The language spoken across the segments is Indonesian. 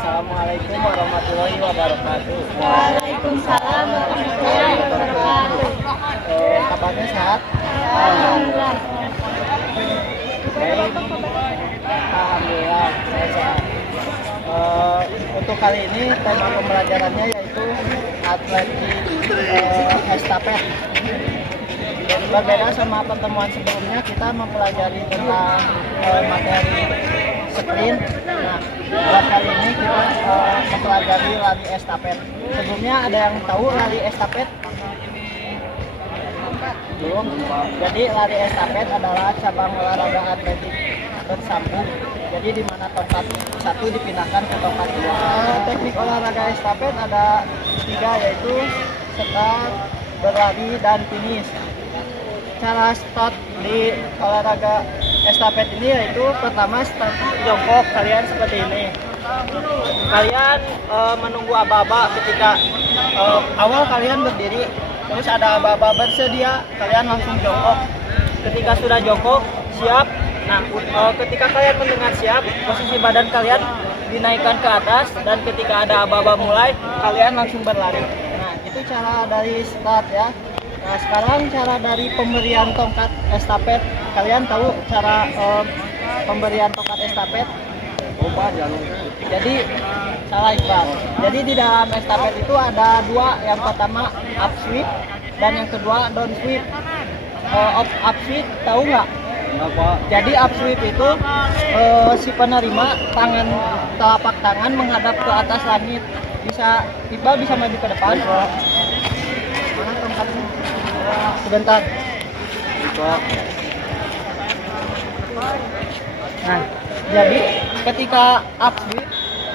Assalamualaikum warahmatullahi wabarakatuh. Waalaikumsalam warahmatullahi wabarakatuh. Kabarnya sehat? Alhamdulillah. Baik. Alhamdulillah saya sehat. Untuk kali ini tema pembelajarannya yaitu atletik estafet. Berbeda sama pertemuan sebelumnya, kita mempelajari tentang materi sprint. Nah, buat kali ini kita mempelajari lari estafet. Sebelumnya ada yang tahu lari estafet? Belum. Jadi lari estafet adalah cabang olahraga atletik bersambung. Jadi di mana tongkat satu dipindahkan ke tongkat dua. Teknik olahraga estafet ada 3, yaitu start, berlari, dan finish. Cara start di olahraga estafet ini yaitu pertama start jongkok. Kalian seperti ini. Kalian menunggu aba-aba ketika awal kalian berdiri, terus ada aba-aba bersedia, kalian langsung jongkok. Ketika sudah jongkok, siap. Nah, ketika kalian mendengar siap, posisi badan kalian dinaikkan ke atas, dan ketika ada aba-aba mulai, kalian langsung berlari. Nah, itu cara dari start ya. Nah, sekarang cara dari pemberian tongkat estafet. Kalian tahu cara pemberian tongkat estafet? Jadi salah Iqbal. Jadi di dalam estafet itu ada 2. Yang pertama up sweep dan yang kedua down sweep. Up sweep tahu nggak? Jadi up sweep itu si penerima telapak tangan menghadap ke atas langit. Bisa Iqbal bisa maju ke depan. Mana tongkatnya? Sebentar. Nah, jadi ketika up sweep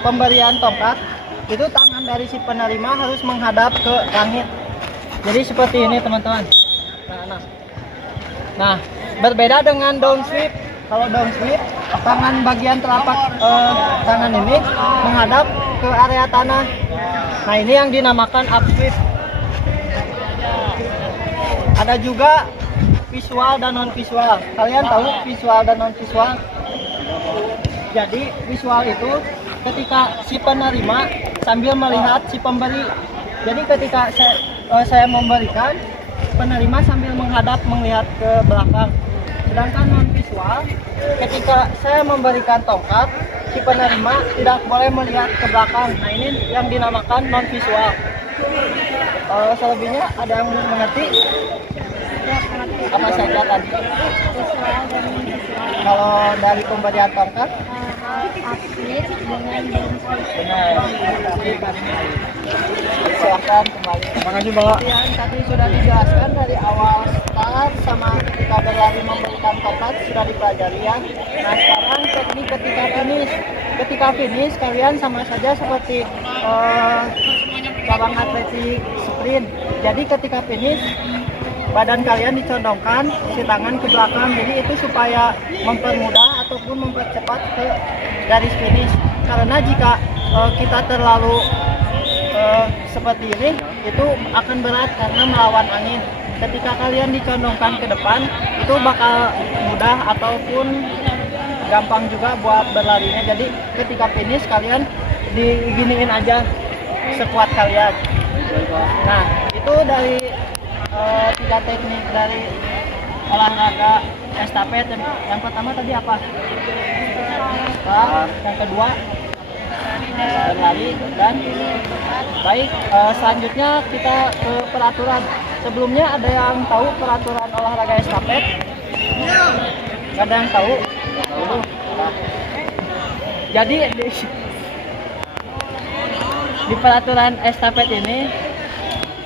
pemberian tongkat itu tangan dari si penerima harus menghadap ke langit. Jadi seperti ini teman-teman. Nah, berbeda dengan down sweep. Kalau down sweep tangan bagian telapak tangan ini menghadap ke area tanah. Nah, ini yang dinamakan up sweep. Ada juga visual dan non visual. Kalian tahu visual dan non visual? Jadi visual itu ketika si penerima sambil melihat si pemberi. Jadi ketika saya memberikan, penerima sambil menghadap melihat ke belakang. Sedangkan non visual, ketika saya memberikan tongkat, si penerima tidak boleh melihat ke belakang. Nah, ini yang dinamakan non visual. Selebihnya ada yang mengerti? Apa saja tadi? Visual dan non-visual. Kalau dari pemberian tongkat? Atlet dengan downstreet. Benar. Silahkan kembali. Terima kasih Bapak. Yang tadi sudah dijelaskan dari awal start sama ketika berlari memberikan tongkat sudah dipelajari ya. Nah, sekarang teknik ketika finish. Ketika finish kalian sama saja seperti cabang atletik sprint. Jadi ketika finish badan kalian dicondongkan, si tangan ke belakang. Jadi itu supaya mempermudah ataupun mempercepat ke garis finish. Karena jika kita terlalu seperti ini, itu akan berat karena melawan angin. Ketika kalian dicondongkan ke depan, itu bakal mudah ataupun gampang juga buat berlarinya. Jadi ketika finish kalian diginiin aja sekuat kalian. Nah, itu dari 3 teknik dari olahraga estafet. Yang pertama tadi apa? Yang kedua berlari, dan baik. Selanjutnya kita ke peraturan. Sebelumnya ada yang tahu peraturan olahraga estafet? Gak ada yang tahu? Nah, jadi di peraturan estafet ini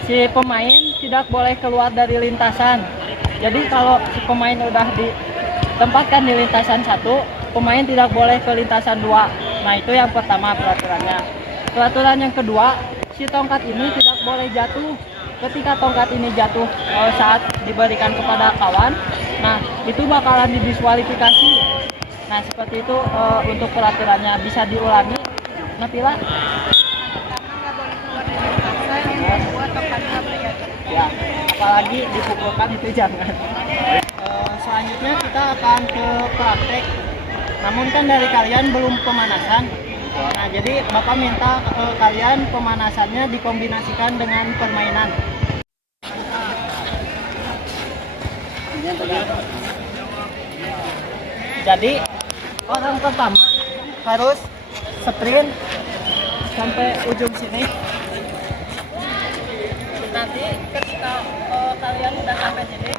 si pemain tidak boleh keluar dari lintasan. Jadi kalau si pemain udah ditempatkan di lintasan 1, pemain tidak boleh ke lintasan 2. Nah, itu yang pertama peraturannya. Peraturan yang kedua, si tongkat ini tidak boleh jatuh. Ketika tongkat ini jatuh saat diberikan kepada kawan, nah itu bakalan didiskualifikasi. Nah, seperti itu untuk peraturannya. Bisa diulangi, Napila? Ya, apalagi dipukulkan itu jangan. Selanjutnya kita akan ke praktek. Namun kan dari kalian belum pemanasan. Nah, jadi Bapak minta kalian pemanasannya dikombinasikan dengan permainan. Jadi orang pertama harus sprint sampai ujung sini. Nanti ketika kalian udah sampai sini,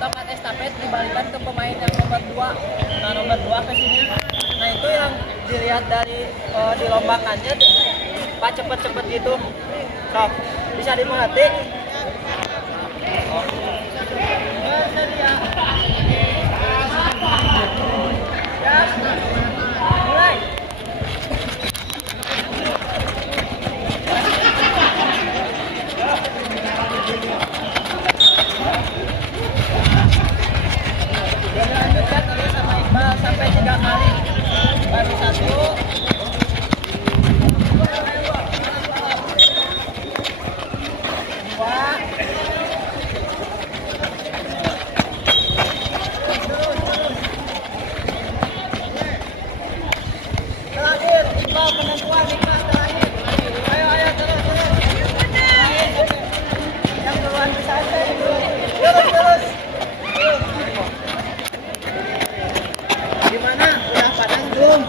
tongkat estafet dibalikan ke pemain yang nomor 2. Nah, nomor 2 ke sini. Nah, itu yang dilihat dari dilombakannya Pak cepet-cepet gitu. So, bisa dimengerti? Bersedia. Ya. Mulai. Dilanjutkan terus sama Iqbal sampai 3 kali. Baru 1. Terakhir, Iqbal penentuan Iqbal terakhir. Ayo terus. Yang duluan bisa terus. Gimana? Udah panas belum?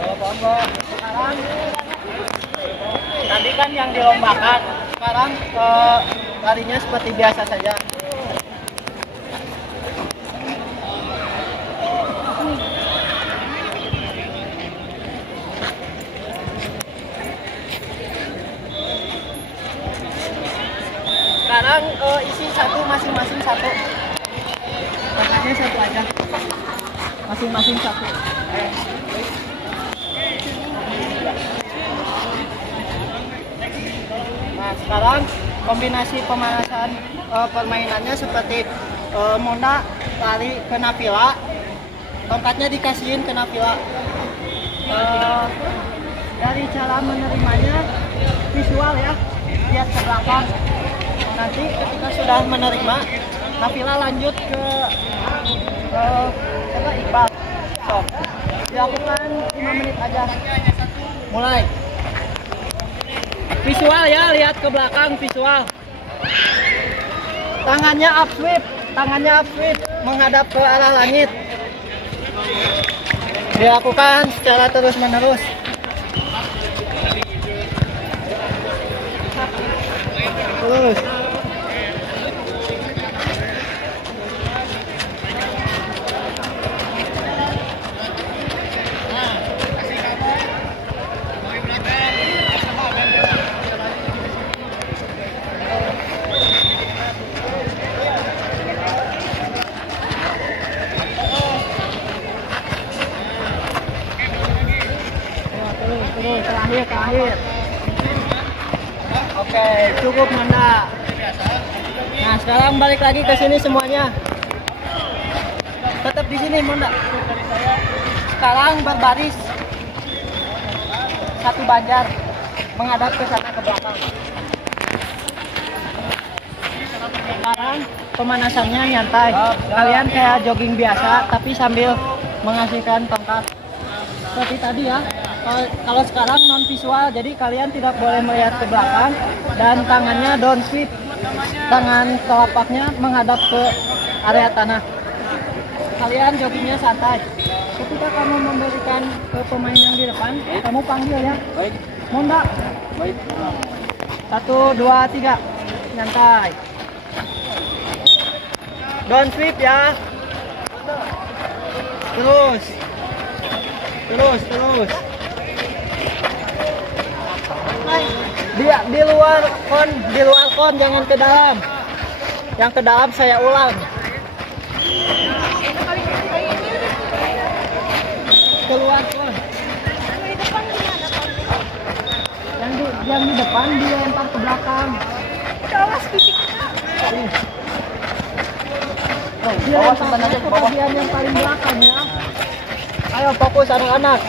Oh, monggo. Sekarang tadi kan yang dilombakan. Sekarang larinya seperti biasa saja. Sekarang isi satu masing-masing satu. Makanya satu aja. Masing-masing satu. Nah, sekarang kombinasi pemanasan permainannya seperti Monda lari ke Nabila, tongkatnya dikasihin ke Nabila. Dari cara menerimanya visual ya, lihat ke belakang. Nanti ketika sudah menerima, Nabila lanjut ke Iqbal. So, dilakukan 5 menit aja. Mulai. Visual ya, lihat ke belakang visual. Tangannya up sweep, menghadap ke arah langit. Dilakukan secara terus-menerus. Terus. Terus terakhir. Oke, cukup Manda. Nah, sekarang balik lagi ke sini semuanya. Tetap di sini Manda. Sekarang berbaris. Satu banjar menghadap ke sana ke belakang. Sekarang pemanasannya nyantai. Kalian kayak jogging biasa tapi sambil menghasilkan tongkat. Seperti tadi ya. Kalau sekarang non visual, jadi kalian tidak boleh melihat ke belakang dan tangannya down sweep, tangan telapaknya menghadap ke area tanah. Kalian joggingnya santai. Ketika kamu memberikan ke pemain yang di depan, kamu panggil ya. Baik. Monda. Baik. 1, 2, 3, nyantai. Down sweep ya. Terus. Di luar kon, jangan ke dalam. Yang ke dalam saya ulang. Keluar kon. Yang di depan dilempar ke belakang. Awas fisiknya. Dilempar ke bagian yang paling belakang ya. Ayo fokus anak-anak.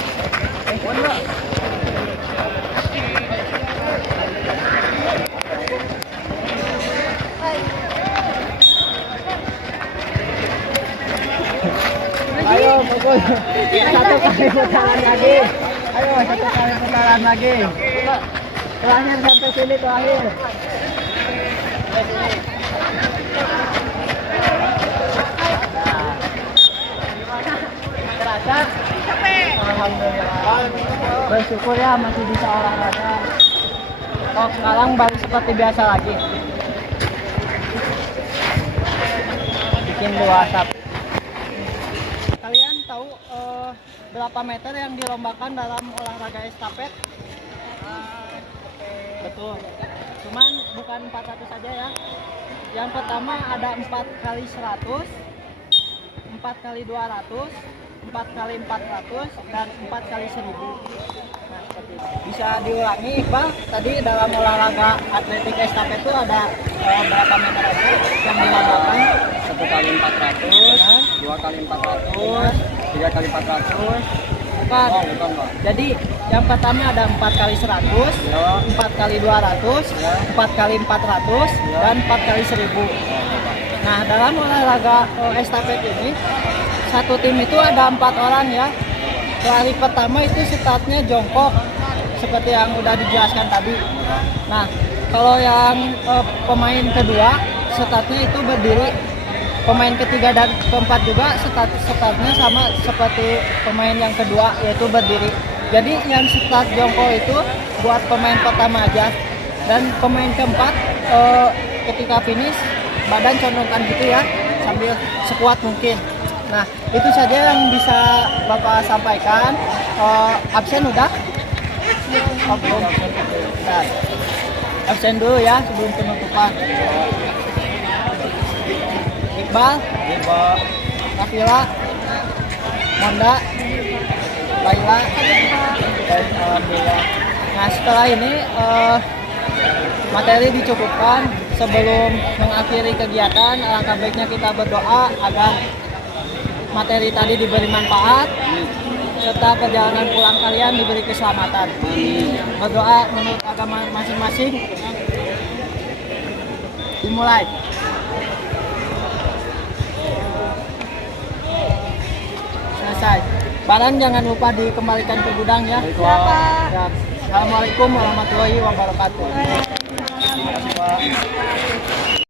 Ayo Satu kali putaran lagi. Ayo, satu kali putaran lagi. Terakhir sampai sini terakhir. Sampai sini. Terasa? Alhamdulillah. Bersyukur ya masih bisa olahraga. Oh, sekarang balik seperti biasa lagi. Bikin 2 asap. Kalian tahu berapa meter yang dilombakan dalam olahraga estafet? Betul. Cuman bukan 400 saja ya. Yang pertama ada 4 kali 100, 4 kali 200, 4 kali 400, dan 4 kali 1000. Nah, seperti itu. Bisa diulangi Iqbal, tadi dalam olahraga atletik estafet itu ada berapa meter aja yang dilombakan? 1 kali 400, 2 kali 400, 3 kali 400. Bukan. Oh, bukan, Pak. Jadi yang pertama ada 4 kali 100, Ya. 4 kali 200, Ya. 4 kali 400, Ya. dan 4 kali 1000. Nah, dalam olahraga estafet ini, satu tim itu ada 4 orang ya. Kali pertama itu startnya jongkok, seperti yang udah dijelaskan tadi. Nah, kalau yang pemain kedua, startnya itu berdiri. Pemain ketiga dan keempat juga startnya sama seperti pemain yang kedua, yaitu berdiri. Jadi yang start jongkok itu buat pemain pertama aja. Dan pemain keempat ketika finish badan condongkan gitu ya, sambil sekuat mungkin. Nah, itu saja yang bisa Bapak sampaikan. Absen udah? Oh, belum. Bentar. Absen dulu ya sebelum penutupan. Iqbal, Nafila, Monda, Laila, dan Alhamdulillah. Nah, setelah ini materi dicukupkan. Sebelum mengakhiri kegiatan, alangkah baiknya kita berdoa agar materi tadi diberi manfaat serta perjalanan pulang kalian diberi keselamatan. Berdoa menurut agama masing-masing. Dimulai. Selesai. Barang jangan lupa dikembalikan ke gudang ya. Ya. Assalamualaikum warahmatullahi wabarakatuh. Waalaikumsalam.